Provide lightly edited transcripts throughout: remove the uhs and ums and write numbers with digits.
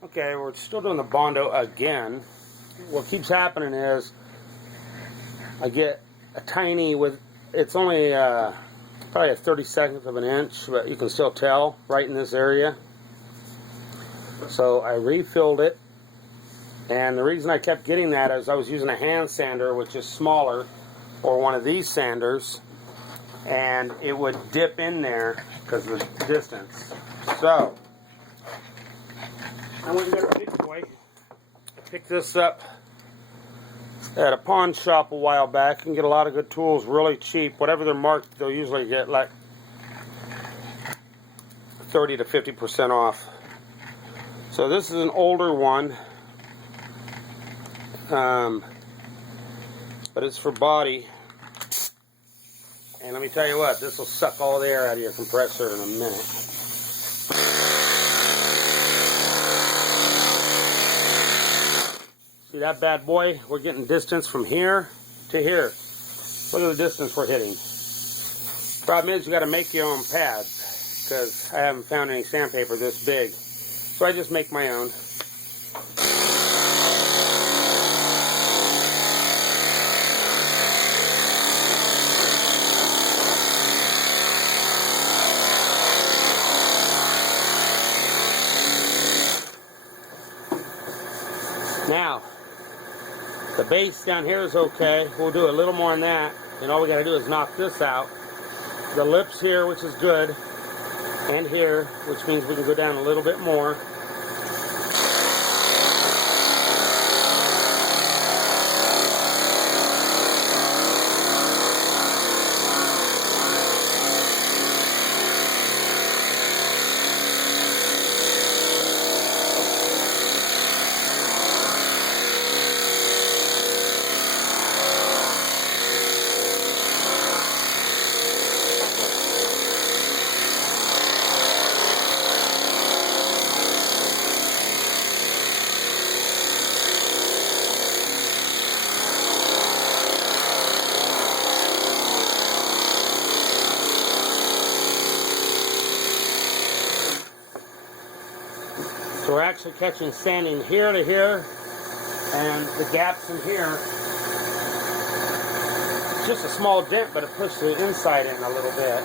Okay, we're still doing the bondo again. What keeps happening is I get a tiny, it's only probably a 32nd of an inch, but you can still tell right in this area. So I refilled it, and the reason I kept getting that is I was using a hand sander, which is smaller, or one of these sanders, and it would dip in there because of the distance. So I went and got a big boy. I picked this up at a pawn shop a while back. You can get a lot of good tools really cheap. Whatever they're marked, they'll usually get like 30 to 50% off. So this is an older one, but it's for body. And let me tell you what, this will suck all the air out of your compressor in a minute. See that bad boy? We're getting distance from here to here. Look at the distance we're hitting. Problem is, you got to make your own pads, because I haven't found any sandpaper this big. So I just make my own. Now, the base down here is okay. We'll do a little more on that, and all we got to do is knock this out. The lips here, which is good, and here, which means we can go down a little bit more. So we're actually catching sand in here to here, and the gaps in here. It's just a small dent, but it pushes the inside in a little bit.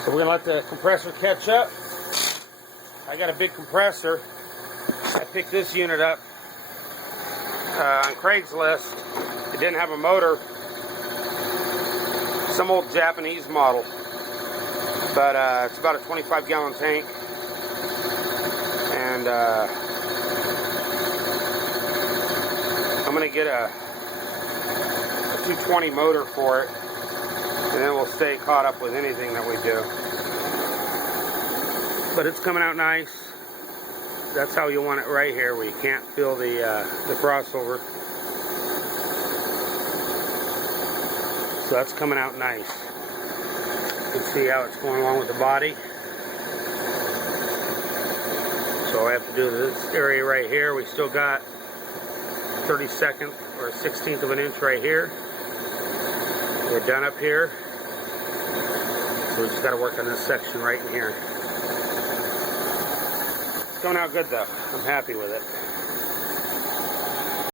So we're going to let the compressor catch up. I got a big compressor. I picked this unit up on Craigslist. It didn't have a motor. Some old Japanese model. But it's about a 25-gallon tank. And I'm going to get a 220 motor for it. And then we'll stay caught up with anything that we do. But it's coming out nice. That's how you want it right here, where you can't feel the crossover. So that's coming out nice. You can see how it's going along with the body. So all I have to do is this area right here. We still got 32nd or 16th of an inch right here. We're done up here. So we just got to work on this section right in here. Coming out good though. I'm happy with it.